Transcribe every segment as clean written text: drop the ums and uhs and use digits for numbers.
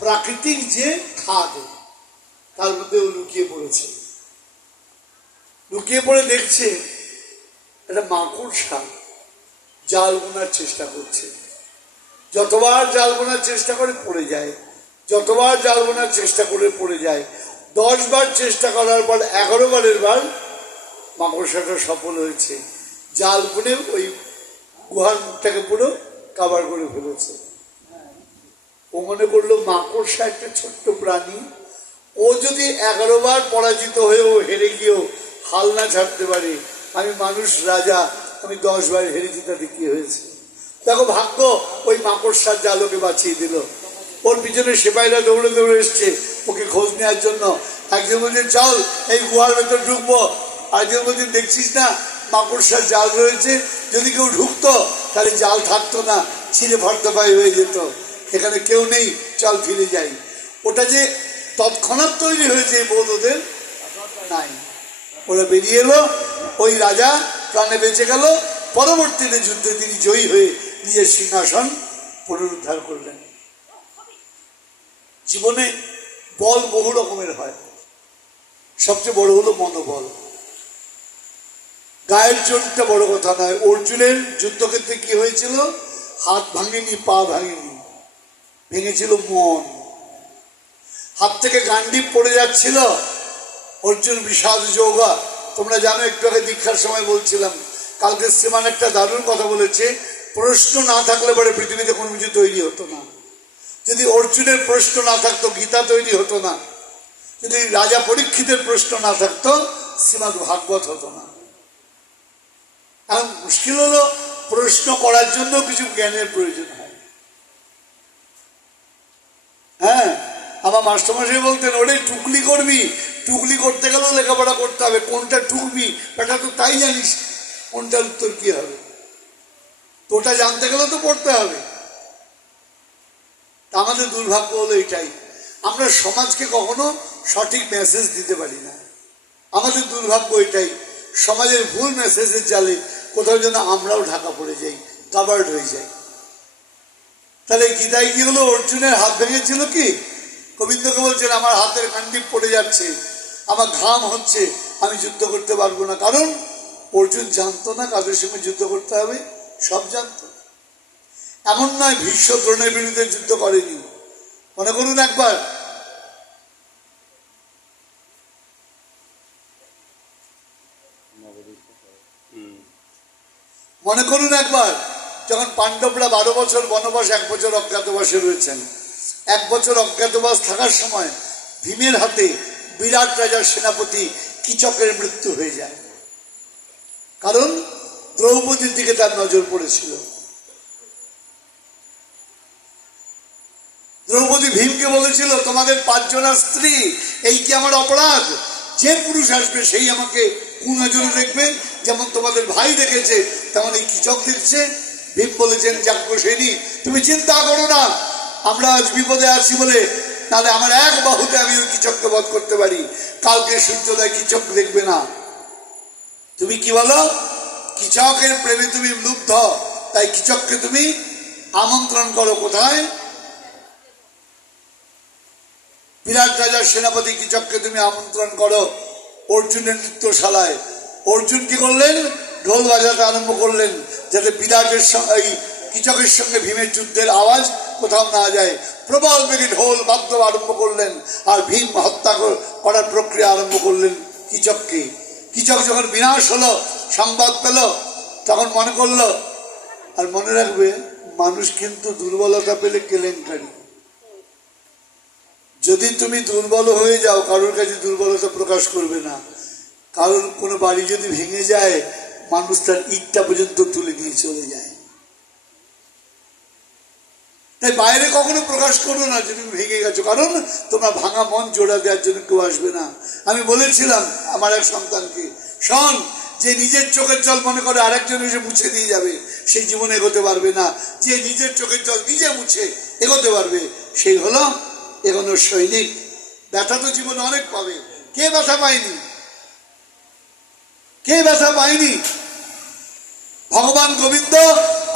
প্রাকৃতিক যে খাদ তার মধ্যে ও লুকিয়ে পড়েছে। লুকিয়ে পড়ে দেখছে একটা মাকড়সা জাল বোনার চেষ্টা করছে। যতবার জাল বোনার চেষ্টা করে পড়ে যায়, যতবার জাল বোনার চেষ্টা করে পড়ে যায়। 10 বার চেষ্টা করার পর 11 বারের বার মাকড়সাটা সফল হয়েছে। জাল বুনে ওই গুহার মুখটাকে পুরো কাভার করে ফেলেছে। ও মনে করলো মাকড়সা একটা ছোট্ট প্রাণী, ও যদি 11 বার পরাজিত হয়েও হেরে গিয়েও হাল না ছাড়তে পারে, আমি মানুষ রাজা, আমি 10 বার হেরেছি, তাতে কি হয়েছে? দেখো ভাগ্য ওই মাকড়সার জালকে বাঁচিয়ে দিল। ওর পিছনে সেপাইরা দৌড়ে দৌড়ে এসছে ওকে খোঁজ নেওয়ার জন্য। একজন বলছেন চল এই গুহার ভেতর ঢুকবো, আরেকজন বলছেন দেখছিস না মাকড়সার জাল রয়েছে, যদি কেউ ঢুকতো তাহলে জাল থাকতো না, ছিঁড়ে ফর্দপাই হয়ে যেত, এখানে কেউ নেই, চল ফিরে যাই। ওটা যে তৎক্ষণাৎ তৈরি হয়েছে এই বোধ ওদের নাই। ওরা বেরিয়ে এলো, ওই রাজা প্রাণে বেঁচে গেল। পরবর্তীতে যুদ্ধে তিনি জয়ী হয়ে নিজের সিংহাসন পুনরুদ্ধার করলেন। জীবনে বল বহু রকমের হয়, সবচেয়ে বড় হলো মনোবল। গায়ের জোরটা বড় কথা নয়। অর্জুনের যুদ্ধক্ষেত্রে কি হয়েছিল? হাত ভাঙেনি, পা ভাঙেনি, ভেঙেছিল মন। হাত থেকে গান্ডীব পড়ে যাচ্ছিল, অর্জুন বিষাদ যোগা। তোমরা জানো, একটু আগে দীক্ষার সময় বলছিলাম, কালকে শ্রীমান একটা দারুণ কথা বলেছে, প্রশ্ন না থাকলে পরে পৃথিবীতে কোনো কিছু তৈরি হতো না। যদি অর্জুনের প্রশ্ন না থাকতো গীতা তৈরি হতো না, যদি রাজা পরীক্ষিতের প্রশ্ন না থাকতো শ্রীমদ্ ভাগবত হতো না। এখন মুশকিল হলো প্রশ্ন করার জন্য কিছু জ্ঞানের প্রয়োজন হয়। হ্যাঁ, আমার মাস্টারমশাই বলতেন ওরে টুকলি করবি, টুকলি করতে গেলেও লেখাপড়া করতে হবে। কোনটা টুকবি বেটা তো তাই জানিস, কোনটার উত্তর কি হবে, তো ওটা জানতে গেলে তো পড়তে হবে। তা আমাদের দুর্ভাগ্য হলো এটাই, আমরা সমাজকে কখনো সঠিক মেসেজ দিতে পারি না। আমাদের দুর্ভাগ্য এটাই, সমাজের ভুল মেসেজের জালে কোথাও যেন আমরাও ঢাকা পড়ে যাই, কাভার্ড হয়ে যাই। তাহলে গীতায় কি হলো? অর্জুনের হাত ভেঙেছিল কি? গোবিন্দকে বলছেন আমার হাতের কান্ডি পড়ে যাচ্ছে, আমার ঘাম হচ্ছে, আমি যুদ্ধ করতে পারবো না। কারণ অর্জুন জানতো না কাদের সঙ্গে যুদ্ধ করতে হবে, সব জানতো। এমন নয় ভীষ্ম দ্রোণের বিরুদ্ধে যুদ্ধ করেনি। মনে করুন একবার যখন পাণ্ডবরা 12 বছর বনবাস, 1 বছর অজ্ঞাতবাসে রয়েছেন, 1 বছর অজ্ঞাতবাস থাকার সময় ভীমের হাতে বিরাট রাজার সেনাপতি কিচকের মৃত্যু হয়ে যায়। কারণ দ্রৌপদীর দিকে তার নজর পড়েছিল। দ্রৌপদী ভীমকে বলেছিল তোমাদের 5 জনের স্ত্রী, এই কি আমার অপরাধ? যে পুরুষ আসবে সেই আমাকে কুনজরে দেখবে, যেমন তোমাদের ভাই দেখেছে তেমন এই কিচক দেখছে। ভীম বলেছেন যাজ্ঞসেনী তুমি চিন্তা করো না, আমরা আজ বিপদে আছি বলে, তাহলে আমার এক বাহুতে আমি ওই কিচককে বধ করতে পারি, কালকে সূর্যোদয় কিচক দেখবে না। তুমি কি বলো? কিচকের প্রেমে তুমি লুব্ধ, তাই কিচককে তুমি আমন্ত্রণ করো। কোথায়? বিরাট রাজার সেনাপতি কিচককে তুমি আমন্ত্রণ করো অর্জুনের নৃত্যশালায়। অর্জুন কি করলেন? ঢোল বাজাতে আরম্ভ করলেন, যাতে বিরাটের সঙ্গে এই কিচকের সঙ্গে ভীমের যুদ্ধের আওয়াজ কোথাও না যায়। প্রবল বেগে ঢোল বাদ্য আরম্ভ করলেন, আর ভীম হত্যা করার প্রক্রিয়া আরম্ভ করলেন কিচককে। কিচক যখন বিনাশ হলো, সংবাদ পেল, তখন মনে করলো, আর মনে রাখবে মানুষ কিন্তু দুর্বলতা পেলে কেলেঙ্কারি। যদি তুমি দুর্বল হয়ে যাও, কারোর কাছে দুর্বলতা প্রকাশ করবে না। কারণ কোনো বাড়ি যদি ভেঙে যায়, মানুষ তার ইটটা পর্যন্ত তুলে দিয়ে চলে যায়। তাই বাইরে কখনো প্রকাশ করো না যে তুমি ভেঙে গেছো, কারণ তোমার ভাঙা মন জোড়া দেওয়ার জন্য কেউ আসবে না। আমি বলেছিলাম আমার এক সন্তানকে, শোন, যে নিজের চোখের জল মনে করে আরেকজন এসে মুছে দিয়ে যাবে, সেই জীবনে এগোতে পারবে না। যে নিজের চোখের জল নিজে মুছে এগোতে পারবে, সেই হলো এগোনোর সৈনিক। ব্যথা তো জীবনে অনেক পাবে, কে ব্যথা পায়নি? কে ব্যথা পায়নি? ভগবান গোবিন্দ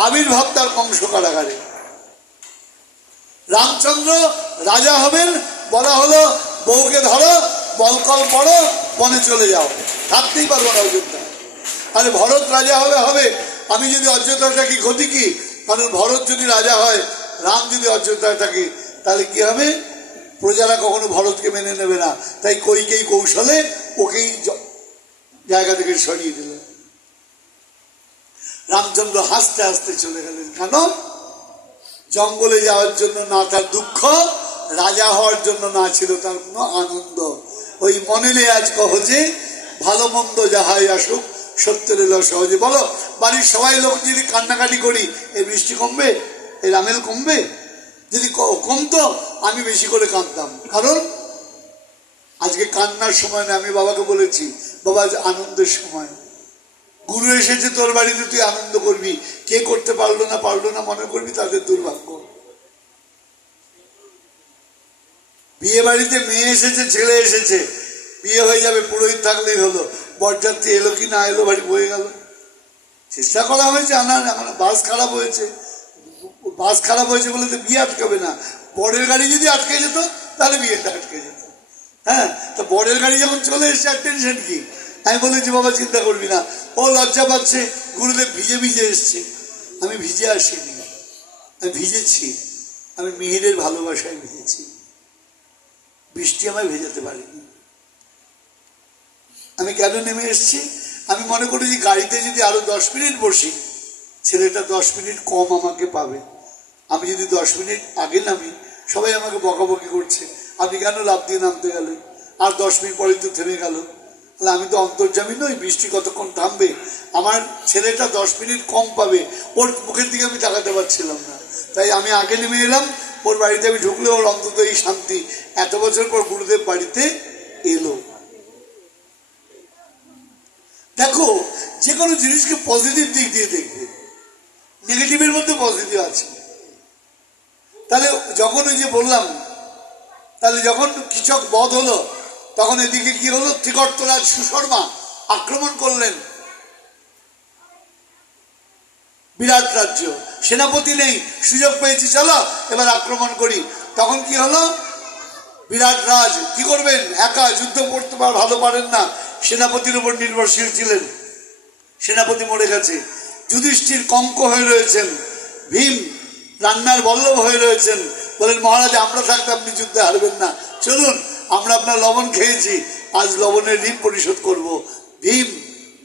আবির্ভাব তার কংস কারাগারে, রামচন্দ্র রাজা হবেন, বলা হলো বউকে ধরো, বলকল পড়ো, বনে চলে যাও, থাকতেই পারবো না অযোধ্যা। আরে ভরত রাজা হবে, আমি যদি অযোধ্যায় থাকি ক্ষতি কি? কারণ ভরত যদি রাজা হয়, রাম যদি অযোধ্যায় থাকে, তাহলে কি হবে? প্রজারা কখনো ভরতকে মেনে নেবে না। তাই কইকেই কৌশলে ওকেই জায়গা থেকে সরিয়ে দিলেন। রামচন্দ্র হাসতে হাসতে চলে গেলেন। কেন? জঙ্গলে যাওয়ার জন্য না তার দুঃখ, রাজা হওয়ার জন্য না ছিল তার কোনো আনন্দ। ওই মনেলে আজ কহজে, ভালো মন্দ যাহাই আসুক সত্যের এলো সহজে। বলো, বাড়ির সবাই লোক যদি কান্নাকাটি করি, এই বৃষ্টি কমবে? এই রামেল কমবে? যদি কমতো আমি বেশি করে কাঁদতাম। কারণ আজকে কান্নার সময় না। আমি বাবাকে বলেছি, বাবা আজ আনন্দের সময়, গুরু এসেছে তোর বাড়িতে, তুই আনন্দ করবি। কে করতে পারলো না মনে করবি তাদের দুর্ভাগ্য। বিয়ে বাড়িতে মেয়ে এসেছে, ছেলে এসেছে, বিয়ে হয়ে যাবে, পুরোহিত থাকলেই হলো। বরযাত্রী এলো কি না এলো, বাড়ি বয়ে গেল। চেষ্টা করা হয়েছে আনার, এখন বাস খারাপ হয়েছে বলে তো বিয়ে আটকাবে না। বরের গাড়ি যদি আটকে যেত তাহলে বিয়েটা আটকে যেত। হ্যাঁ, তো বরের গাড়ি যখন চলে এসছে আর টেনশন কি? আমি বলেছি বাবা চিন্তা করবি না। ও লজ্জা পাচ্ছে, গুরুদেব ভিজে ভিজে এসছে। আমি ভিজে আসিনি, আমি ভিজেছি, আমি মিহিরের ভালোবাসায় ভিজেছি। বৃষ্টি আমায় ভেজাতে পারেনি। আমি কেন নেমে এসছি? আমি মনে করি যে গাড়িতে যদি আরো 10 মিনিট বসি, ছেলেটা 10 মিনিট কম আমাকে পাবে। আমি যদি 10 মিনিট আগে নামি, সবাই আমাকে বকাবকি করছে, আপনি কেন লাফ দিয়ে নামতে গেলেন, আর 10 মিনিট পরে তো থেমে গেল। তাহলে আমি তো অন্তর্যামী নই, বৃষ্টি কতক্ষণ থামবে? আমার ছেলেটা 10 মিনিট কম পাবে, ওর মুখের দিকে আমি তাকাতে পারছিলাম না। তাই আমি আগে নেমে এলাম। ওর বাড়িতে আমি ঢুকলে ওর অন্তত এই শান্তি, এত বছর পর গুরুদেব বাড়িতে এলো। দেখো, যে কোনো জিনিসকে পজিটিভ দিক দিয়ে দেখবে, নেগেটিভের মধ্যে পজিটিভ আছে। তাহলে যখন ওই যে বললাম, তাহলে যখন কীচক বধ হলো, তখন এদিকে কি হলো? ত্রিকর্তরাজ সুশর্মা আক্রমণ করলেন বিরাট রাজ্য। সেনাপতি নেই, সুযোগ পেয়েছি, চলো এবার আক্রমণ করি। তখন কি হলো? বিরাট রাজ কি করবেন? একা যুদ্ধ করতে ভালো পারেন না, সেনাপতির উপর নির্ভরশীল ছিলেন। সেনাপতি মরে গেছে, যুধিষ্ঠির কঙ্ক হয়ে রয়েছেন, ভীম রান্নার বল্লভ হয়ে রয়েছেন। বলেন মহারাজ, আমরা থাকতে আপনি যুদ্ধে হারবেন না, চলুন, আমরা আপনার লবণ খেয়েছি, আজ লবণের ঋণ পরিশোধ করব। ভীম,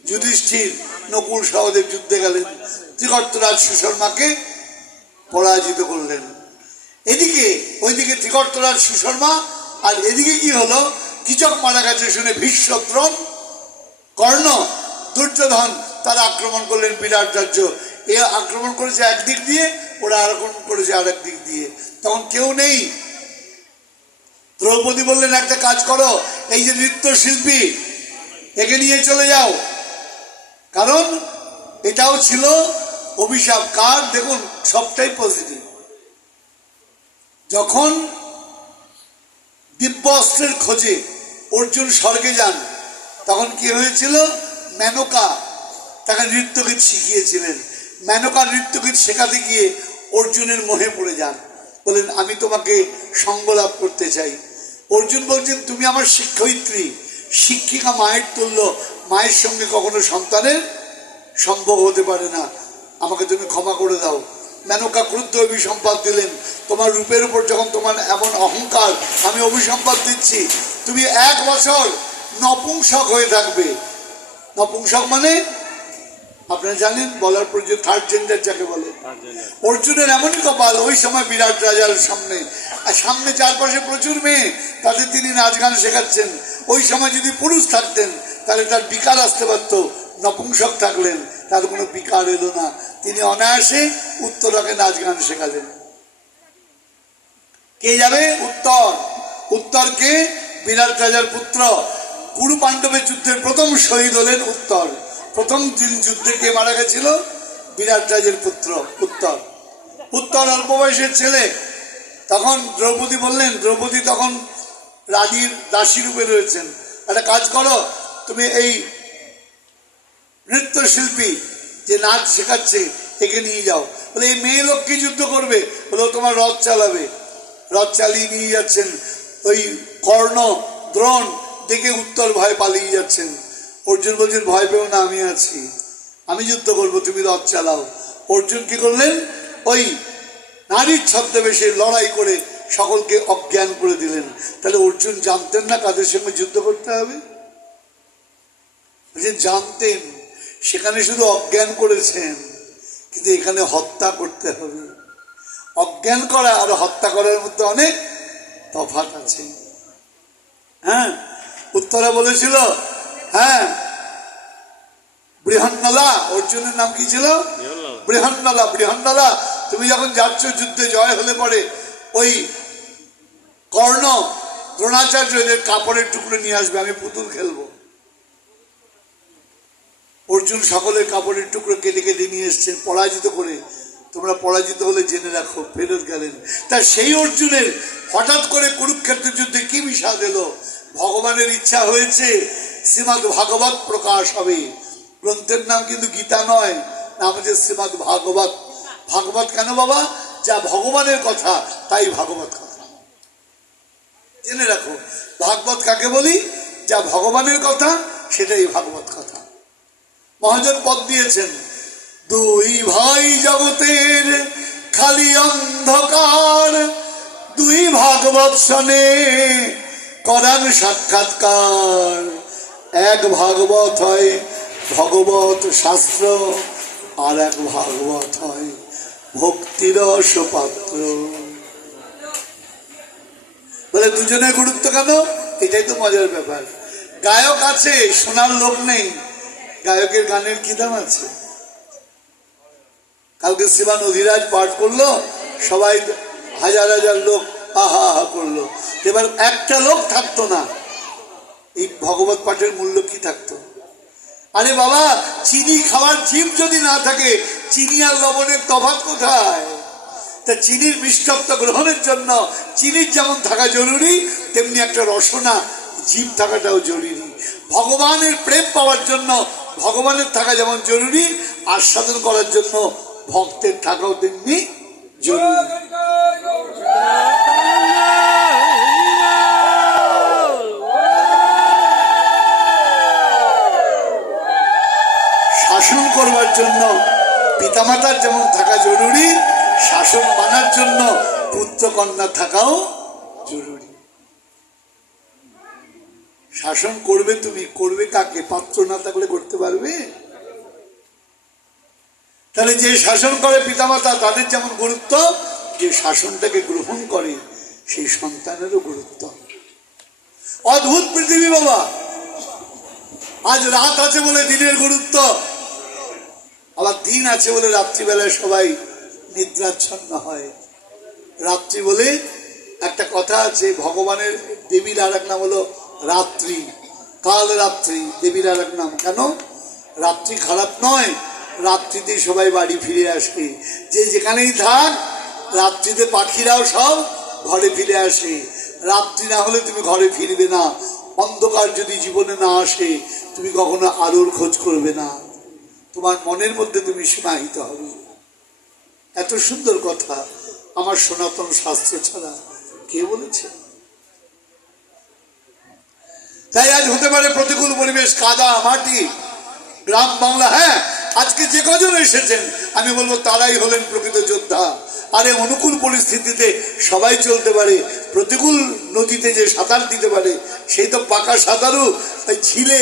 যুধিষ্ঠির, নকুল সহদেব যুদ্ধে গেলেন, ত্রিকর্তরাজ সুশর্মাকে পরাজিত করলেন। এদিকে ওইদিকে ত্রিকর্তরাজ সুশর্মা, আর এদিকে কি হলো? কীচক মারা গেছে শুনে ভীষ্ম, দ্রোণ, কর্ণ, দুর্যোধন তারা আক্রমণ করলেন বিরাট রাজ্য। এ আক্রমণ করেছে একদিক দিয়ে, ওরা আক্রমণ করেছে আর এক দিক দিয়ে। তখন কেউ নেই। দ্রৌপদী বললেন, একটা কাজ করো, এই যে নৃত্যশিল্পী, একে নিয়ে চলে যাও। কারণ এটাও ছিল অভিশাপ। কার? দেখুন, সবটাই পজিটিভ। যখন দিব্য অস্ত্রের খোঁজে অর্জুন স্বর্গে যান, তখন কি হয়েছিল? মেনকা তাকে নৃত্যগীত শিখিয়েছিলেন। মেনকা নৃত্যগীত শেখাতে গিয়ে অর্জুনের মোহে পড়ে যান, বলেন আমি তোমাকে সঙ্গ লাভ করতে চাই। অর্জুন বলছেন, তুমি আমার শিক্ষয়িত্রী, শিক্ষিকা মায়ের তুল্য, মায়ের সঙ্গে কখনো সন্তানের সম্ভব হতে পারে না, আমাকে তুমি ক্ষমা করে দাও। মেনকা ক্রুদ্ধ অভিসম্পাদ দিলেন, তোমার রূপের উপর যখন তোমার এমন অহংকার, আমি অভিসম্পাদ দিচ্ছি, তুমি 1 বছর নপুংসক হয়ে থাকবে। নপুংসক মানে আপনারা জানেন, বলার প্রয়োজন, থার্ড জেন্ডার যাকে বলে। অর্জুনের এমনই কপাল, ওই সময় বিরাট রাজার সামনে, আর সামনে চারপাশে প্রচুর মেয়ে, তাদের তিনি নাচ গান শেখাচ্ছেন। ওই সময় যদি পুরুষ থাকতেন তাহলে তার বিকার আসতে পারত, নপুংসক থাকলেন, তার কোনো বিকার এলো না, তিনি অনায়াসে উত্তরাকে নাচ গান শেখালেন। কে যাবে? উত্তর। উত্তরকে বিরাট রাজার পুত্র, কুরু পাণ্ডবের যুদ্ধের প্রথম শহীদ হলেন উত্তর। প্রথম দিন যুদ্ধে কে মারা গেছিল? বিরাট রাজের পুত্র উত্তর। উত্তর অল্প বয়সের ছেলে। তখন দ্রৌপদী বললেন, দ্রৌপদী তখন রানীর দাসী রূপে রয়েছেন, একটা কাজ করো, তুমি এই নৃত্যশিল্পী যে নাচ শেখাচ্ছে একে নিয়ে যাও। বলে এই মেয়ে লোক কি যুদ্ধ করবে? বলে তোমার রথ চালাবে। রথ চালিয়ে নিয়ে যাচ্ছেন। ওই কর্ণ দ্রোণ দেখে উত্তর ভয় পালিয়ে যাচ্ছেন। অর্জুন বলছেন ভয় পেও না, আমি আছি, আমি যুদ্ধ করবো, তুমি রথ চালাও। অর্জুন কি করলেন? ওই নারীর ছদ্মবেশে লড়াই করে সকলকে অজ্ঞান করে দিলেন। তাহলে অর্জুন জানতেন না কাদের সঙ্গে যুদ্ধ করতে হবে? জানতেন, সেখানে শুধু অজ্ঞান করেছেন, কিন্তু এখানে হত্যা করতে হবে। অজ্ঞান করা আর হত্যা করার মধ্যে অনেক তফাৎ আছে। হ্যাঁ, উত্তরা বলেছিল, হ্যাঁ বৃহন্নলা, অর্জুনের নাম কি ছিল? বৃহন্নলা। বৃহন্নলা, তুমি যখন যাচ্ছ যুদ্ধে, জয় হলে পরে ওই কর্ণ দ্রোণাচার্য এদের কাপড়ের টুকরো নিয়ে আসবে, আমি পুতুল খেলবো। অর্জুন সকলের কাপড়ের টুকরো কেটে কেটে নিয়ে এসছেন পরাজিত করে। তোমরা পরাজিত হলে জেনে রাখো, ফেরত গেলেন। তা সেই অর্জুনের হঠাৎ করে কুরুক্ষেত্র যুদ্ধে কি বিষাদ এলো? ভগবানের ইচ্ছা হয়েছে শ্রীমদ্ ভাগবত প্রকাশ হবে। গ্রন্থের নাম কিন্তু গীতা নয়, নাম হচ্ছে শ্রীমদ্ ভাগবত। ভাগবত কেন বাবা? যা ভগবানের কথা তাই ভাগবত কথা। জেনে রাখো, ভাগবত কাকে বলি? যা ভগবানের কথা সেটাই ভাগবত কথা। মহাজন পদ দিয়েছেন, দুই ভাই জগতের খালি অন্ধকার, দুই ভাগবত শোনে করান সাক্ষাৎকার। এক ভাগবত হয় ভগবত শাস্ত্র, আর এক ভাগবত হয় ভক্তিরস পাত্র। বলে দুজনের গুরুত্ব কেন? এটাই তো মজার ব্যাপার। গায়ক আছে, শোনার লোক নেই, গায়কের গানের কি দাম আছে? কালকে শিবা নদীরাজ পাঠ করলো, সবাই হাজার হাজার লোক আহা আহা করলো। এবার একটা লোক থাকতো না, এই ভগবত পাঠের মূল্য কি থাকতো? আরে বাবা, চিনি খাওয়ার জীব যদি না থাকে, চিনি আর লবণের তফাৎ কোথায়? তা চিনির মিষ্টত্ব গ্রহণের জন্য চিনির যেমন থাকা জরুরি, তেমনি একটা রসনা জীব থাকাটাও জরুরি। ভগবানের প্রেম পাওয়ার জন্য ভগবানের থাকা যেমন জরুরি, আস্বাদন করার জন্য ভক্তের থাকাও তেমনি জরুরি। শাসন করবার জন্য পিতামাতার যেমন থাকা জরুরি, শাসন মানার জন্য পুত্র কন্যা থাকাও জরুরি। শাসন করবে তুমি, করবে কাকে? পাত্র না থাকলে করতে পারবে? তাহলে যে শাসন করে পিতামাতা, তাদের যেমন গুরুত্ব, যে শাসনটাকে গ্রহণ করে সেই সন্তানেরও গুরুত্ব। অদ্ভুত পৃথিবী বাবা। আজ রাত আছে বলে দিনের গুরুত্ব, আবার দিন আছে বলে রাত্রিবেলায় সবাই নিদ্রাচ্ছন্ন হয়। রাত্রি বলে একটা কথা আছে, ভগবানের দেবীর আর এক নাম হলো রাত্রি, কাল রাত্রি দেবীর আর এক নাম। কেন? রাত্রি খারাপ নয়, রাত্রিতে সবাই বাড়ি ফিরে আসে। যে যেখানেই থাক, রাত্রিতে পাখিরাও সব ঘরে ফিরে আসে। রাত্রি না হলে তুমি ঘরে ফিরবে না। অন্ধকার যদি জীবনে না আসে, তুমি কখনো আলোর খোঁজ করবে না। তোমার মনের মধ্যে তুমি সীমাহিত হবে। এত সুন্দর কথা আমার সনাতন শাস্ত্র ছাড়া কে বলেছে? তাই আজ হতে পারে প্রতিকূল পরিবেশ, কাদা মাটি, গ্রাম বাংলা। হ্যাঁ, আজকে যে কজন এসেছেন আমি বলবো তারাই হলেন প্রকৃত যোদ্ধা। আরে অনুকূল পরিস্থিতিতে সবাই চলতে পারে, প্রতিকূল নদীতে যে সাঁতার দিতে পারে সেই তো পাকা সাঁতারু। তাই ঝিলে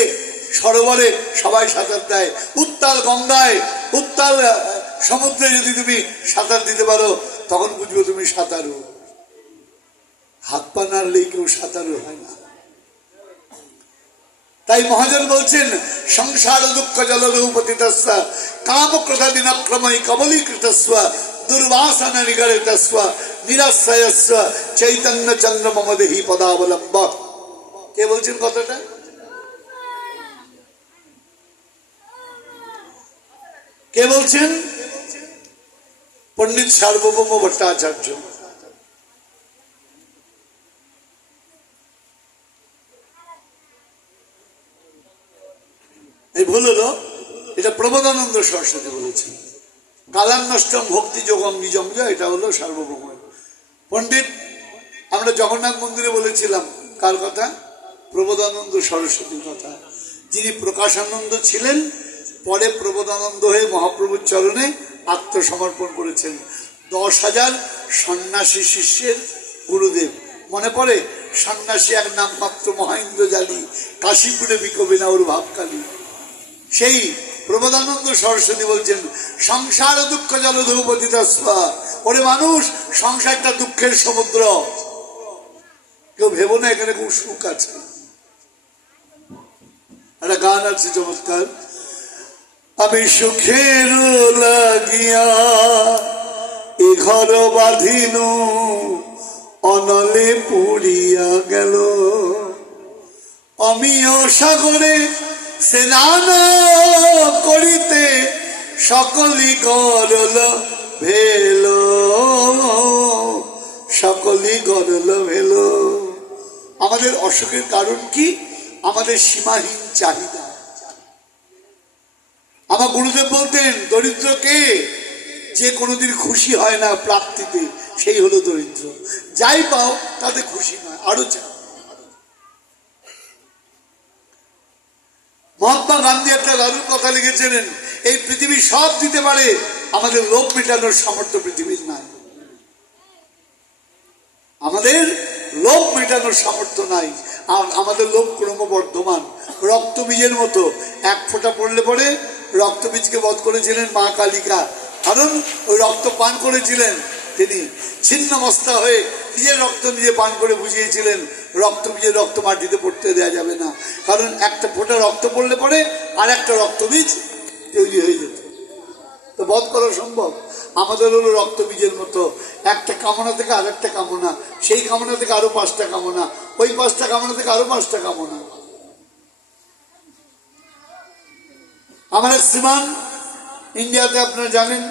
সরোবরে সবাই সাঁতার দেয়, উত্তাল গঙ্গায়, উত্তাল সমুদ্রে যদি তুমি সাঁতার দিতে পারো, তখন বুঝবো তুমি সাঁতারু। হাত পা নাড়লেই কেউ সাঁতারু হয় না। তাই মহাজন বলছেন, সংসার দুঃখ জলরূপতিতস্য কাম ক্রোধাদি নক্রময়ী কবলীকৃতস্য দুর্বাসনা নিগরিতস্য নিরাশ্রয়স্য চৈতন্য চন্দ্র মম দেহি পদাবলম্ব। কে বলছেন কথাটা? কে বলছেন? পণ্ডিত সার্বভৌম ভট্টাচার্য। এই ভুল হলো, এটা প্রবোধানন্দ সরস্বতী বলেছেন। কালান্নষ্টম ভক্তি যোগম নিজম, এটা হলো সার্বভৌম। পণ্ডিত আমরা জগন্নাথ মন্দিরে বলেছিলাম কার কথা? প্রবোধানন্দ সরস্বতীর কথা, যিনি প্রকাশানন্দ ছিলেন, পরে প্রবোধানন্দ হয়ে মহাপ্রভুর চরণে আত্মসমর্পণ করেছেন। 10,000 সন্ন্যাসী শিষ্যের গুরুদেব। মনে পড়ে? সন্ন্যাসী এক নামমাত্র মহেন্দ্রজালী, কাশীপুরে বিকবে না ওর ভাবকালী। সেই প্রবোধানন্দ সরস্বতী বলছেন, সংসার দুঃখ জলধূপতি তস্মা। ওরে মানুষ, সংসারটা দুঃখের সমুদ্র। কেউ ভেবো না এখানে খুব সুখ আছে। একটা গান আছে চমৎকার, আমি সুখের লাগিয়া এ ঘর বাঁধিন, অনলে পুড়িয়া গেল। অমিয় সাগরে স্নান করিতে সকলি গরল ভেল, সকলি গরল ভেল। আমাদের অসুখের কারণ কি? আমাদের সীমাহীন চাহিদা। আমার গুরুদেব বলতেন, দরিদ্রকে যে কোনোদিন খুশি হয় না প্রাপ্তিতে, সেই হলো দরিদ্র। যাই পাও তাতে খুশি নয়, আরো চাই। মহাত্মা গান্ধী একটা দারুণ কথা লিখেছিলেন, এই পৃথিবী সব দিতে পারে, আমাদের লোভ মেটানোর সামর্থ্য পৃথিবীর নাই। আমাদের লোভ মেটানোর সামর্থ্য নাই। আর আমাদের লোভ ক্রমবর্ধমান, রক্তবীজের মতো। এক ফোঁটা পড়লে পরে রক্তবীজকে বধ করেছিলেন মা কালিকা, কারণ ওই রক্ত পান করেছিলেন তিনি। ছিন্ন মস্তা হয়ে নিজের রক্ত নিজে পান করে বুঝিয়েছিলেন রক্তবীজের রক্ত মাটিতে পড়তে দেওয়া যাবে না, কারণ একটা ফোঁটা রক্ত পড়লে পরে আর একটা রক্তবীজ তৈরি হয়ে যেত। তো বধ করা সম্ভব? আমাদের হলো রক্তবীজের মতো, একটা কামনা থেকে আর একটা কামনা, সেই কামনা থেকে আরো 5টা কামনা, ওই 5টা কামনা থেকে আরো 5টা কামনা। আমার এক শ্রীমান, ইন্ডিয়াতে আপনারা জানেন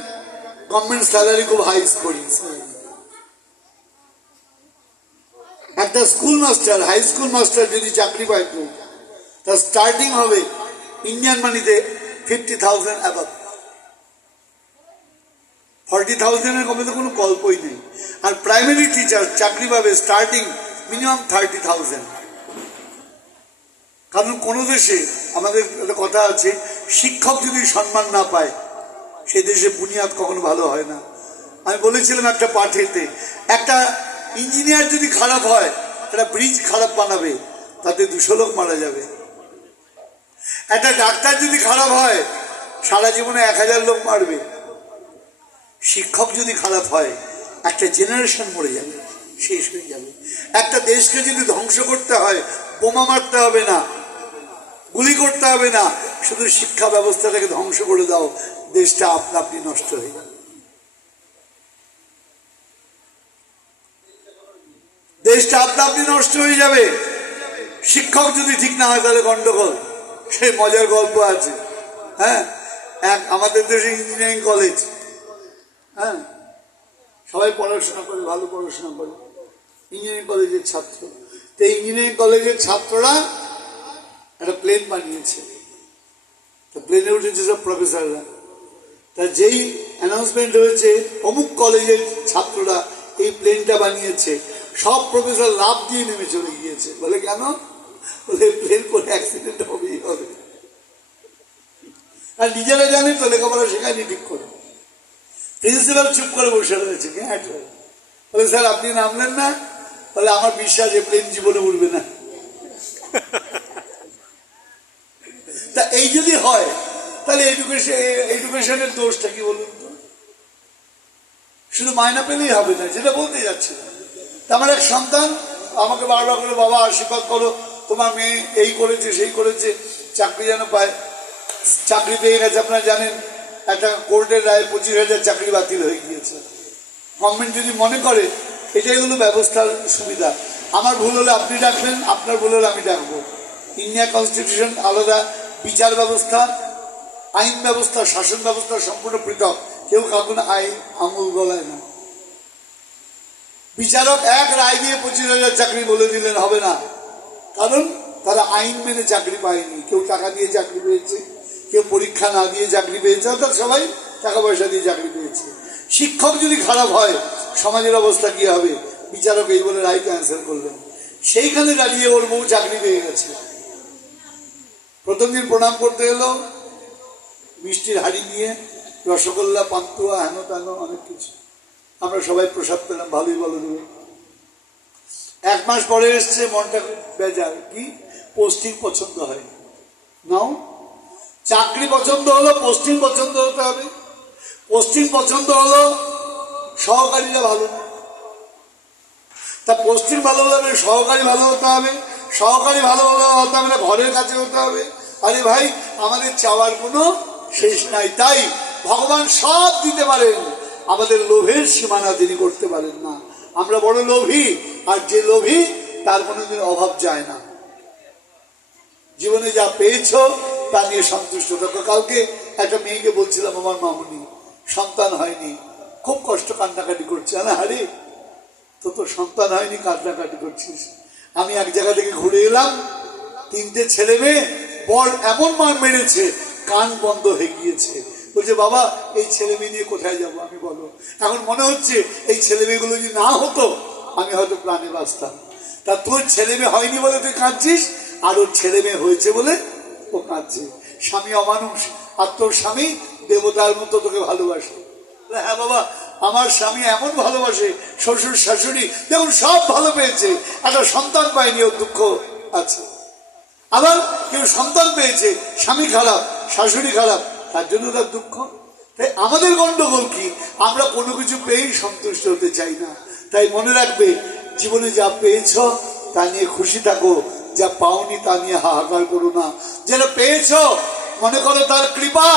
গভর্নমেন্ট স্যালারি খুব হাই করি। একটা school master, high school master যদি চাকরি পায় তো তার স্টার্টিং হবে ইন্ডিয়ান মানিতে 50,000 অ্যাবাভ। 40,000-এর কমে তো কোনো গল্পই নেই। আর প্রাইমারি টিচার চাকরি পাবে স্টার্টিং মিনিমাম 30,000। কারণ কোন দেশে আমাদের একটা কথা আছে, শিক্ষক যদি সম্মান না পায় সেই দেশে বুনিয়াদ কখনো ভালো হয় না। আমি বলেছিলাম একটা পাঠেতে, একটা ইঞ্জিনিয়ার যদি খারাপ হয়, একটা ব্রিজ খারাপ বানাবে, তাতে 200 লোক মারা যাবে। একটা ডাক্তার যদি খারাপ হয়, সারা জীবনে 1000 লোক মারবে। শিক্ষক যদি খারাপ হয়, একটা জেনারেশন মরে যাবে, শেষ হয়ে যাবে। একটা দেশকে যদি ধ্বংস করতে হয়, বোমা মারতে হবে না, গুলি করতে হবে না, শুধু শিক্ষা ব্যবস্থাটাকে ধ্বংস করে দাও, দেশটা আপনা আপনি নষ্ট হয়ে যাবে। দেশটা আপনা আপনি নষ্ট হয়ে যাবে। শিক্ষক যদি ঠিক না হয় তাহলে গন্ডগোল। সেই মজার গল্প আছে, হ্যাঁ, এক আমাদের দেশে ইঞ্জিনিয়ারিং কলেজ, হ্যাঁ, সবাই পড়াশোনা করে, ভালো পড়াশোনা করে, ইঞ্জিনিয়ারিং কলেজের ছাত্র। তো ইঞ্জিনিয়ারিং কলেজের ছাত্ররা একটা প্লেন বানিয়েছে, তো প্লেনে উঠেছে সব প্রফেসররা। তা যেই অ্যানাউন্সমেন্ট হয়েছে অমুক কলেজের ছাত্ররা এই প্লেনটা বানিয়েছে, সব প্রফেসর লাফ দিয়ে নেমে চলে গিয়েছে। বলে কেন? বলে প্লেন করে অ্যাক্সিডেন্ট হবেই হবে। আর নিজেরা জানে তো, লেখাপড়া শেখায়নি ঠিক করে। প্রিন্সিপাল চুপ করে বসে রয়েছে। বলে স্যার আপনি নামলেন না? বলে আমার বিশ্বাস এই প্লেন জীবনে উঠবে না। তা এই যদি হয় তাহলে এডুকেশনের দোষটা কি বলুন তো? শুধু মাইনা পেলেই হবে না, যেটা বলতে যাচ্ছে। আমার এক সন্তান আমাকে বারবার করে, বাবা আশীর্বাদ করো, তোমার মেয়ে এই করেছে সেই করেছে, চাকরি যেন পায়। চাকরি পেয়ে গেছে। আপনারা জানেন একটা কোর্টের রায় 25,000 চাকরি বাতিল হয়ে গিয়েছে। গভর্নমেন্ট যদি মনে করে এটাই হলো ব্যবস্থার সুবিধা, আমার ভুল হলে আপনি ডাকবেন, আপনার ভুল হলে আমি ডাকবো। ইন্ডিয়া কনস্টিটিউশন আলাদা, বিচার ব্যবস্থা, আইন ব্যবস্থা, শাসন ব্যবস্থা সম্পূর্ণ পৃথক। কেউ কাউকে আঙুল গলায় না। বিচারক এক রায় দিয়ে 25,000 চাকরি বলে দিলেন হবে না, কারণ তারা আইন মেনে চাকরি পায়নি। কেউ টাকা দিয়ে চাকরি পেয়েছে, কেউ পরীক্ষা না দিয়ে চাকরি পেয়েছে, অর্থাৎ সবাই টাকা পয়সা দিয়ে চাকরি পেয়েছে। শিক্ষক যদি খারাপ হয়, সমাজের অবস্থা কি হবে? বিচারক এই বলে রায় ক্যান্সেল করলেন। সেইখানে দাঁড়িয়ে ওর বউ চাকরি পেয়ে গেছে। প্রথম দিন প্রণাম করতে এলো, মিষ্টির হাড়ি নিয়ে রসগোল্লা, পান্তুয়া, হেন তেন অনেক কিছু। আমরা সবাই প্রসাদ পেলাম, ভালোই বলো দেবে। 1 মাস পরে এসছে, মনটা খুব বেজার। কি পোস্টিং পছন্দ হয় নাও, চাকরি পছন্দ হলো, পোস্টিং পছন্দ হতে হবে। পোস্টিং পছন্দ হলো, সহকারীরা ভালো না। তা পোস্টিং ভালো হলে সহকারী ভালো হতে হবে, সহকারী ভালো হলে হতে হবে ঘরের কাছে হতে হবে। আরে ভাই, আমাদের চাওয়ার কোনো শেষ নাই। তাই ভগবান সব দিতে পারেন, আমাদের লোভের সীমানা তিনি করতে পারেন না। আমরা বড় লোভী, আর যে লোভী তার কোনোদিন অভাব যায় না। জীবনে যা পেয়েছ তা নিয়ে সন্তুষ্ট থাকো। কালকে একটা মেয়েকে বলছিলাম, আমার মামুনি সন্তান হয়নি, খুব কষ্ট, কান্নাকাটি করছে। না হারে, তো সন্তান হয়নি, কান্নাকাটি করছিস। আমি এক জায়গা থেকে ঘুরে এলাম, 3টে ছেলে মেয়ে, বর এমন মার মেরেছে কান বন্ধ হয়ে গিয়েছে। বলছে বাবা, এই ছেলে মেয়ে নিয়ে কোথায় যাবো আমি, বলো। এখন মনে হচ্ছে এই ছেলে মেয়েগুলো যদি না হতো আমি হয়তো প্রাণে বাঁচতাম। তা তোর ছেলে মেয়ে হয়নি বলে তুই কাঁদছিস, আর ওর ছেলে মেয়ে হয়েছে বলে ও কাঁদছে। স্বামী অমানুষ, আর তোর স্বামী দেবতার মতো তোকে ভালোবাসে। হ্যাঁ বাবা, আমার স্বামী এমন ভালোবাসে, শ্বশুর শাশুড়ি দেখুন সব ভালো পেয়েছে, একটা সন্তান পায়নি, ওর দুঃখ আছে। আবার কেউ সন্তান পেয়েছে, স্বামী খারাপ, শাশুড়ি খারাপ, তার জন্য তার দুঃখ। তাই আমাদের গন্ডগোল কি, আমরা কোনো কিছু পেয়েই সন্তুষ্ট হতে চাই না। তাই মনে রাখবে, জীবনে যা পেয়েছ তা নিয়ে খুশি থাকো, যা পাওনি তা নিয়ে হাহাকার করো না। যেটা পেয়েছ মনে করো তার কৃপা,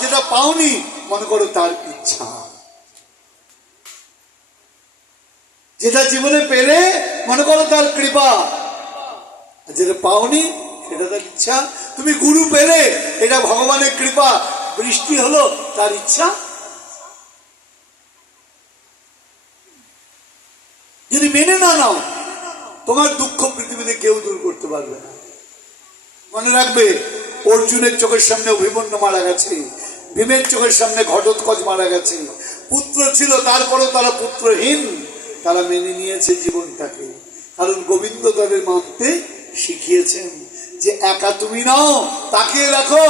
যেটা পাওনি মনে করো তার ইচ্ছা। যেটা জীবনে পেলে মনে করো তার কৃপা, যেটা পাওনি সেটা তার ইচ্ছা। তুমি গুরু পেলে এটা ভগবানের কৃপা, বৃষ্টি হলো তার ইচ্ছা। যদি মেনে না নাও, তোমার দুঃখ পৃথিবীতে কেউ দূর করতে পারবে না। মনে রাখবে, অর্জুনের চোখের সামনে অভিমন্যু মারা গেছে, ভীমের চোখের সামনে ঘটোৎকচ মারা গেছে। পুত্র ছিল, তারপরেও তারা পুত্রহীন, তারা মেনে নিয়েছে জীবনটাকে। কারণ গোবিন্দ তাদের মানতে শিখিয়েছেন যে একা তুমি নাও, তাকিয়ে রাখো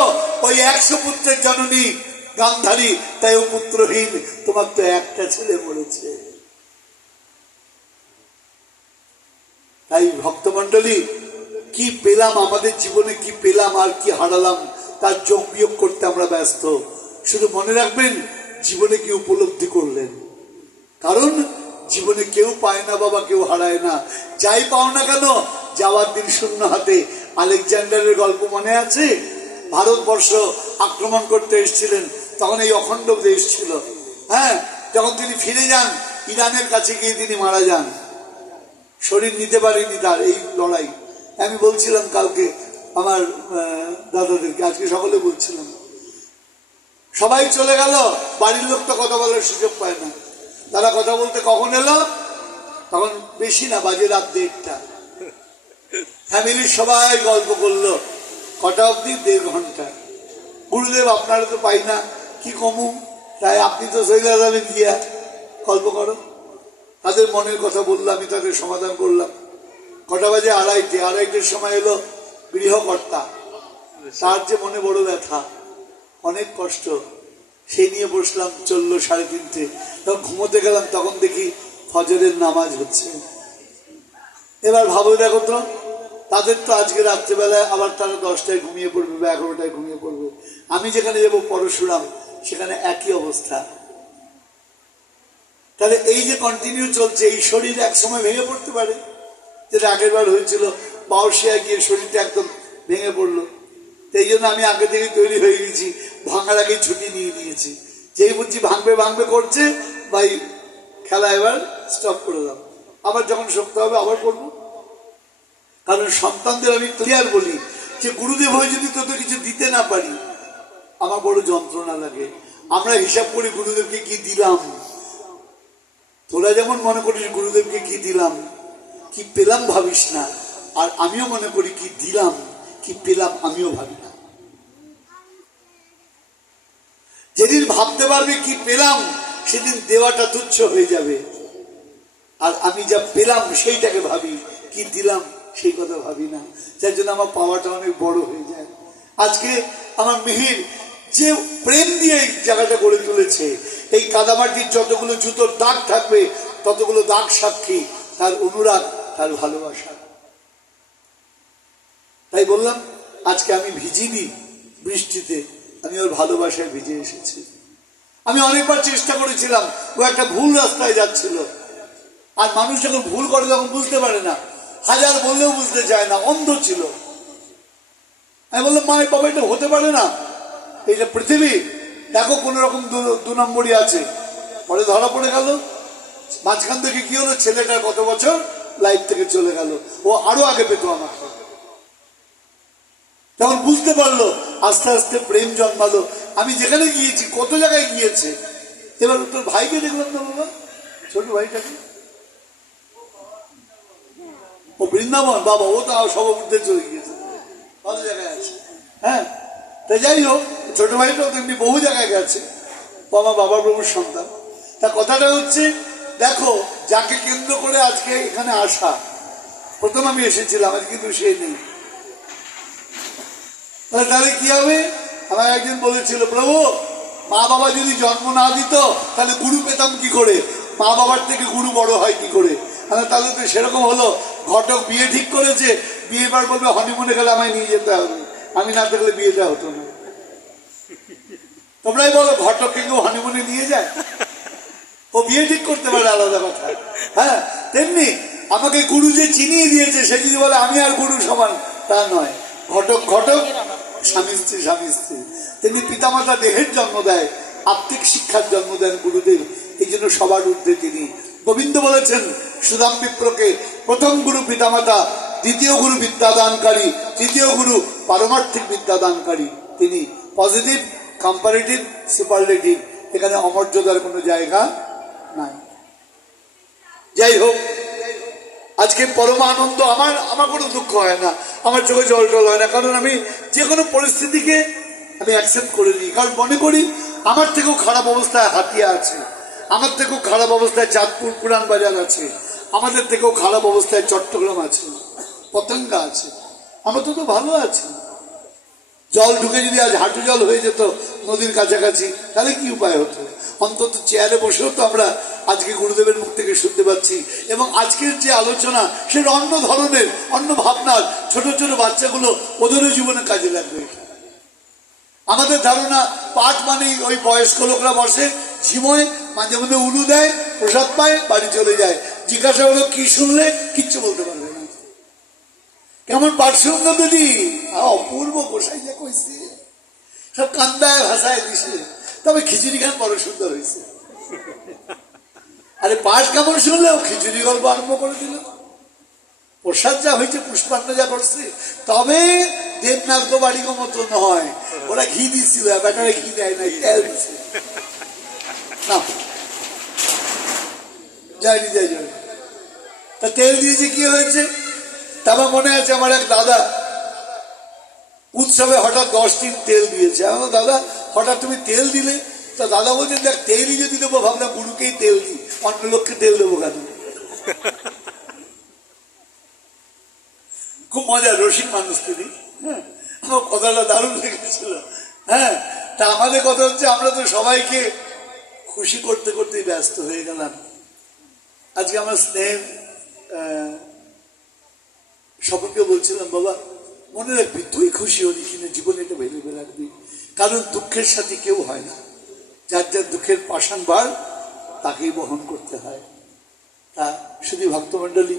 ওই 100 পুত্রের জননী গান্ধারী, তাই ও পুত্রহীন। তোমার তো একটা ছেলে মরেছে। তাই ভক্তমন্ডলী, কি পেলাম আমাদের জীবনে, কি পেলাম আর কি হারালাম, তার যোগ বিয়োগ করতে আমরা ব্যস্ত। শুধু মনে রাখবেন, জীবনে কি উপলব্ধি করলেন। কারণ জীবনে কেউ পায় না বাবা, কেউ হারায় না। যাই পাও না কেন, যাওয়ার দিন শূন্য হাতে। আলেকজান্ডারের গল্প মনে আছে? ভারতবর্ষ আক্রমণ করতে এসেছিলেন, তখন এই অখণ্ড দেশ ছিল। হ্যাঁ, যখন তিনি ফিরে যান, ইরানের কাছে গিয়ে তিনি মারা যান। শরীর নিতে পারেনি তার এই লড়াই। আমি বলছিলাম কালকে আমার দাদাদেরকে, আজকে সকলে বলছিলাম, সবাই চলে গেল, বাড়ির লোক তো কথা বলার সুযোগ পায় না। তারা কথা বলতে কখন এলো? তখন বেশি না, বাজে রাত 1:30। ফ্যামিলির সবাই গল্প করলো, কটা অবধি? 1.5 ঘন্টা। গুরুদেব আপনারা তো পাই না, কি কমু, তাই আপনি তো সৈলা যাবেন গিয়া গল্প করো। তাদের মনের কথা বললাম, আমি তাদের সমাধান করলাম। কটা বাজে? 2:30। 2:30-এর সময় এলো গৃহকর্তা, তার যে মনে বড় ব্যথা, অনেক কষ্ট, সেই নিয়ে বসলাম। চললো 3:30। তখন ঘুমোতে গেলাম, তখন দেখি ফজরের নামাজ হচ্ছে। এবার ভাবো, দেখো তো, তাদের তো আজকে রাত্রেবেলায় আবার তারা 10টায় ঘুমিয়ে পড়বে বা 11টায় ঘুমিয়ে পড়বে। আমি যেখানে যাবো পরশুরাম, সেখানে একই অবস্থা। তাহলে এই যে কন্টিনিউ চলছে, এই শরীর এক সময় ভেঙে পড়তে পারে, যেটা আগের বার হয়েছিল। বাউসিয়া গিয়ে শরীরটা একদম ভেঙে পড়লো। এই জন্য আমি আগে থেকে তৈরি হয়ে গেছি, ভাঙার আগে ছুটি নিয়ে নিয়েছি। যেই বুঝছি ভাঙবে ভাঙবে করছে, ভাই খেলা এবার স্টপ করে দাও, আবার যখন শক্ত হবে আবার করবো। কারণ সন্তানদের আমি ক্লিয়ার বলি যে গুরুদেব হয়ে যদি তোদের কিছু দিতে না পারি, আমার বড় যন্ত্রণা লাগে। আমরা হিসাব করি গুরুদেবকে কি দিলাম। তোরা যেমন মনে করিস গুরুদেবকে কি দিলাম, কি পেলাম ভাবিস না। আর আমিও মনে করি কি দিলাম, কি পেলাম আমিও ভাবি না। যেদিন ভাবতে পারবে কি পেলাম, সেদিন দেওয়াটা তুচ্ছ হয়ে যাবে। আর আমি যা পেলাম সেইটাকে ভাবি, কি দিলাম সেই কথা ভাবি না, যার জন্য আমার পাওয়াটা অনেক বড় হয়ে যায়। আজকে আমার মিহির যে প্রেম দিয়ে এই জায়গাটা গড়ে তুলেছে, এই কাদামাটির যতগুলো জুতোর দাগ থাকবে ততগুলো দাগ সাক্ষী তার অনুরাগ, তার ভালোবাসা। তাই বললাম আজকে আমি ভিজিনি বৃষ্টিতে, আমি ওর ভালোবাসায় ভিজে এসেছি। আমি অনেকবার চেষ্টা করেছিলাম, ও একটা ভুল রাস্তায় যাচ্ছিল, আর মানুষ যখন ভুল করে তখন বুঝতে পারে না, হাজার বললেও বুঝতে চায় না, অন্ধ ছিল। আমি বললাম মা বাবা এটা হতে পারে না, এইটা পৃথিবী, দেখো কোন রকম দু নম্বরই আছে। পরে ধরা পড়ে গেল, মাঝখান থেকে কি হলো, ছেলেটার কত বছর লাইফ থেকে চলে গেল, ও আরো আগে পেত আমাকে। তখন বুঝতে পারলো, আস্তে আস্তে প্রেম জন্মালো। আমি যেখানে গিয়েছি, কত জায়গায় গিয়েছে। এবার তোর ভাইকে দেখলাম না বাবা, ছোট ভাইটাকে, ও বৃন্দাবন, বাবা ও তো সর্ববুদ্ধে চলে গিয়েছে, ভালো জায়গায় আছে। হ্যাঁ, তাই যাই হোক, ছোট ভাইটাও তেমনি বহু জায়গায় গেছে, ও আমার বাবা প্রভুর সন্তান। তা কথাটা হচ্ছে, দেখো যাকে কেন্দ্র করে আজকে এখানে আসা, প্রথম আমি এসেছিলাম, আজ কিন্তু সে নেই। তাহলে কি হবে? আমার একজন বলেছিল, প্রভু মা বাবা যদি জন্ম না দিত তাহলে গুরু পেতাম কি করে, মা বাবার থেকে গুরু বড় হয় কি করে? তাহলে তো সেরকম হলো, ঘটক বিয়ে ঠিক করেছে, বিয়ে বার বলবে হনিমুনে গেলে আমায় নিয়ে যেতে হবে, আমি না থাকলে বিয়েটা হতো না। তোমরাই বলো, ঘটককে কেউ হনিমুনে নিয়ে যায়? ও বিয়ে ঠিক করতে পারে, আলাদা কথা। হ্যাঁ, তেমনি আমাকে গুরু যে চিনিয়ে দিয়েছে, সে যদি বলে আমি আর গুরু সমান, তা নয়। ঘটক ঘটক, স্বামী স্ত্রী স্বামী স্ত্রী। তেমনি পিতামাতা দেহের জন্ম দেয়, আত্মিক শিক্ষার জন্ম দেন গুরুদেব, এই জন্য সবার ঊর্ধ্বে তিনি। গোবিন্দ বলেছেন সুদাম বিপ্রকে, প্রথম গুরু পিতামাতা, দ্বিতীয় গুরু বিদ্যাদানকারী, তৃতীয় গুরু পারমার্থিক বিদ্যাদানকারী। তিনি পজিটিভ, কম্পারেটিভ, সুপারলেটিভ, এখানে অমর্যাদার কোনো জায়গা নাই। যাই হোক, আজকে পরম আনন্দ, আমার কোনো দুঃখ হয় না, আমার চোখে জল টল হয় না, কারণ আমি যে কোনো পরিস্থিতিকে আমি অ্যাকসেপ্ট করে নিই। কারণ মনে করি আমার থেকেও খারাপ অবস্থায় হাতিয়া আছে, আমার থেকেও খারাপ অবস্থায় চাঁদপুর পুরান বাজার আছে, আমাদের থেকেও খারাপ অবস্থায় চট্টগ্রাম আছে, পতঙ্গা আছে, আমরা তো ভালো আছি। জল ঢুকে যদি আজ হাঁটু জল হয়ে যেত নদীর কাছাকাছি, তাহলে কি উপায় হতো? অন্তত চেয়ারে বসেও তো আমরা আজকে গুরুদেবের মুখ থেকে শুনতে পাচ্ছি। এবং আজকের যে আলোচনা, সেটা অন্য ধরনের, অন্য ভাবনার, ছোট ছোট বাচ্চাগুলো ওদেরও জীবনে কাজে লাগবে। আমাদের ধারণা পাঠ মানেই ওই বয়স্ক লোকরা বসে ঝিমোয়, মাঝে মধ্যে উলু দেয়, প্রসাদ পায়, বাড়ি চলে যায়। জিজ্ঞাসা হলো কি শুনলে, কিচ্ছু বলতে পারবে না। কেমন পাঠ শুনলো দিদি? অপূর্ব, গোসাই যা কইছে, সব কান্দায় ভাষায় দিছে, তবে খিচুড়ি খান বড় সুন্দর হয়েছে। আরে পাঠ কেমন শুনলেও খিচুড়ি গল্প আরম্ভ করে দিল। প্রসাদ যা হয়েছে, পুষ্পান্ন যা করছে, তবে দেবনাথ বাড়ির মতো নয়, ওরা ঘি দিচ্ছিল, ব্যাটারে ঘি দেয় নাই, তেল দিচ্ছে না, যায়নি যাই যাই। তা তেল দিয়েছে, কি হয়েছে? তারপর মনে আছে আমার এক দাদা উৎসবে হঠাৎ 10 দিন তেল দিয়েছে। আমার দাদা হঠাৎ তুমি তেল দিলে? তা দাদা বলছেন, দেখ তেলই যদি দেবো, ভাবলাম গুরুকেই তেল দিই, অন্য লোককে তেল দেবো কেন? খুব মজা, রসিক মানুষ তিনি। হ্যাঁ, আমার কথাটা দারুণ লেগেছিল। হ্যাঁ, তা আমাদের কথা হচ্ছে, আমরা তো সবাইকে খুশি করতে করতেই ব্যস্ত হয়ে গেলাম। আজকে আমার স্নেহের সকলকে বলছিলাম, বাবা মনে রাখবি, তুই খুশি হলি কিনা জীবনে এটা ভেবে রাখবি, কারণ দুঃখের সাথে কেউ হয় না, যার যার দুঃখের পাষাণ ভার তাকেই বহন করতে হয়। তা শুধু ভক্তমণ্ডলী,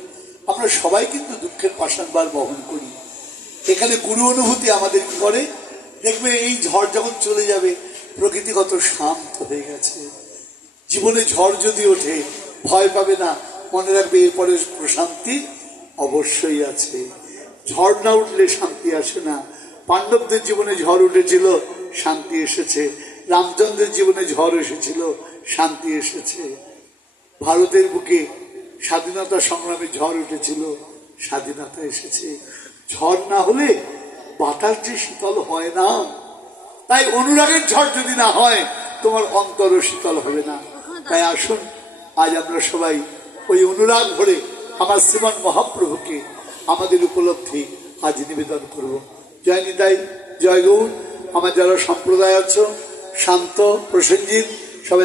আমরা সবাই কিন্তু দুঃখের পাষাণ ভার বহন করি। এখানে গুরু অনুভূতি আমাদের কি করে, দেখবে এই ঝড় যখন চলে যাবে, প্রকৃতি কত শান্ত হয়ে গেছে। জীবনে ঝড় যদি ওঠে, ভয় পাবে না, মনে রাখবে এরপরে প্রশান্তি অবশ্যই আছে। ঝড় না উঠলে শান্তি আসে না। পাণ্ডবদের জীবনে ঝড় উঠেছিল, শান্তি এসেছে। রামচন্দ্রের জীবনে ঝড় এসেছিল, শান্তি এসেছে। ভারতের বুকে স্বাধীনতা সংগ্রামে ঝড় উঠেছিল, স্বাধীনতা এসেছে। ঝড় না হলে বাতাস যে শীতল হয় না, তাই অনুরাগের ঝড় যদি না হয়, তোমার অন্তরও শীতল হবে না। তাই আসুন আজ আমরা সবাই ওই অনুরাগ ভরে আমার শ্রীমান মহাপ্রভুকে আমাদের উপলব্ধি আজ নিবেদন করব। জয় নিতাই, জয় গৌর। আমার যারা সম্প্রদায় আছো, শান্ত, প্রসেনজিৎ, সবাই